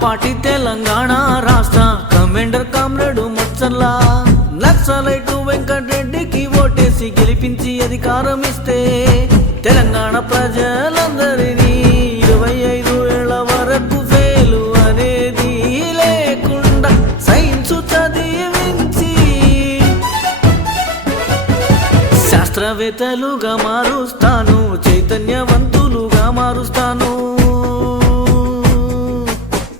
పాటి తెలంగాణ రాష్ట్ర commander comrade Macharla Naxalite వెంకటరెడ్డికి ఓటేసి గెలిపించి అధికారం ఇస్తే తెలంగాణ ప్రజలందరినీ 25 ఏళ్ల వరకు ఫెయిలు అనేది లేకుండా సైన్స్ చదివించి శాస్త్రవేత్తలుగా మారుస్తాను, చైతన్యవంతులుగా మారుస్తాను.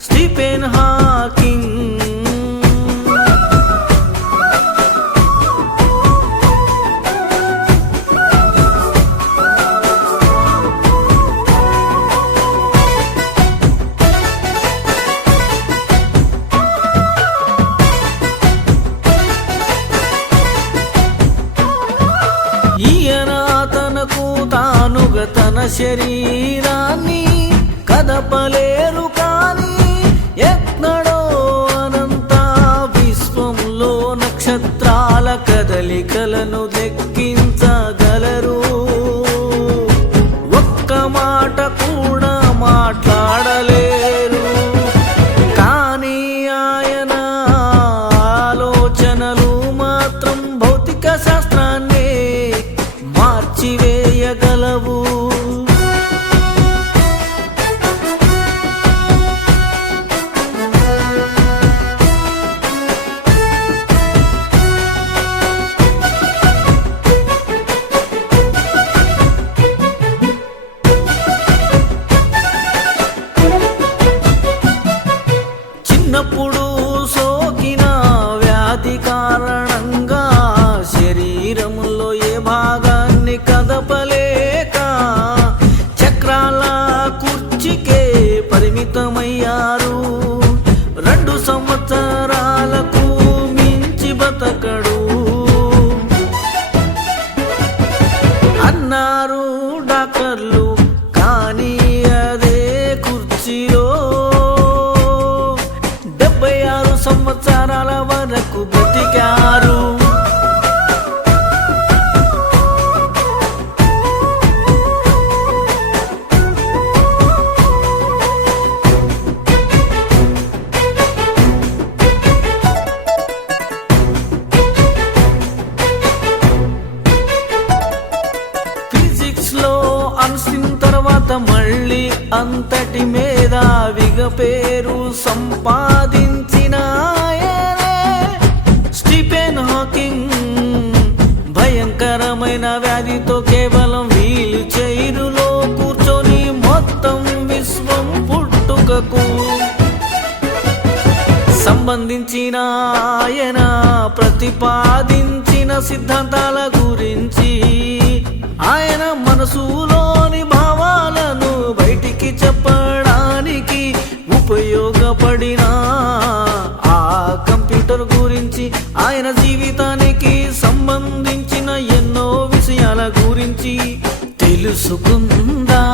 స్టీఫెన్ హాకింగ్ తానుగా తన శరీరాన్ని కదపలేరు కానీ ఎక్కడో అనంత విశ్వంలో నక్షత్రాల కదలికలను లెక్కించగలరు. ఒక్క మాట కూడా మాట్లాడలేరు కానీ ఆయన ఆలోచనలు మాత్రం భౌతిక శాస్త్రాన్ని మార్చివేయగలవు. చిన్నప్పుడు సోకిన వ్యాధి కారణంగా శరీరంలో ఏ భాగాన్ని కదపలేక చక్రాల కుర్చీకే పరిమితమయ్యారు. 2 సంవత్సరాలకు మించి బతకడు అన్నారు డాక్టర్లు. కానీ అదే కుర్చీలో 76 సంవత్సరాల వరకు బ్రతికారు. అన్సిన్ తర్వాత మళ్ళీ అంతటి మేధావిగా పేరు సంపాదించిన స్టీఫెన్ హాకింగ్ భయంకరమైన వ్యాధితో కేవలం వీల్ చైరులో కూర్చొని మొత్తం విశ్వం పుట్టుకకు సంబంధించిన ఆయన ప్రతిపాదించిన సిద్ధాంతాల గురించి ఆయన మనసులోని భావాలను బయటికి చెప్పడానికి ఉపయోగపడిన ఆ కంప్యూటర్ గురించి, ఆయన జీవితానికి సంబంధించిన ఎన్నో విషయాల గురించి తెలుసుకుందా.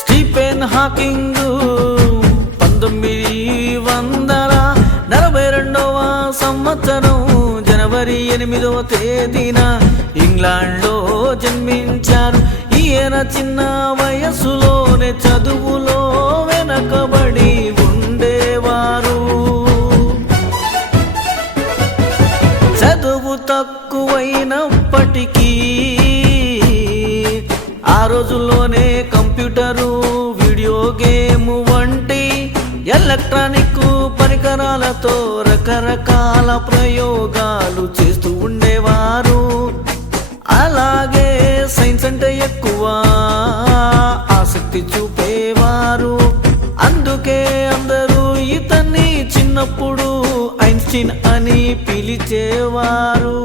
స్టీఫెన్ హాకింగ్ 1942వ సంవత్సరం జనవరి 8వ తేదీన ఇంగ్లాండ్లో జన్మించారు. ఈయన చిన్న వయస్సులోనే చదువులో వెనకబడి ఉండేవారు. చదువు తక్కువైనప్పటికీ ఆ రోజుల్లోనే కంప్యూటరు, వీడియో గేమ్ వంటి ఎలక్ట్రానిక్ పరికరాలతో రకరకాల ప్రయోగాలు చేస్తూ ఉండేవారు. అలాగే సైన్స్ అంటే ఎక్కువ ఆసక్తి చూపేవారు. అందుకే అందరూ ఇతన్ని చిన్నప్పుడు ఐన్స్టీన్ అని పిలిచేవారు.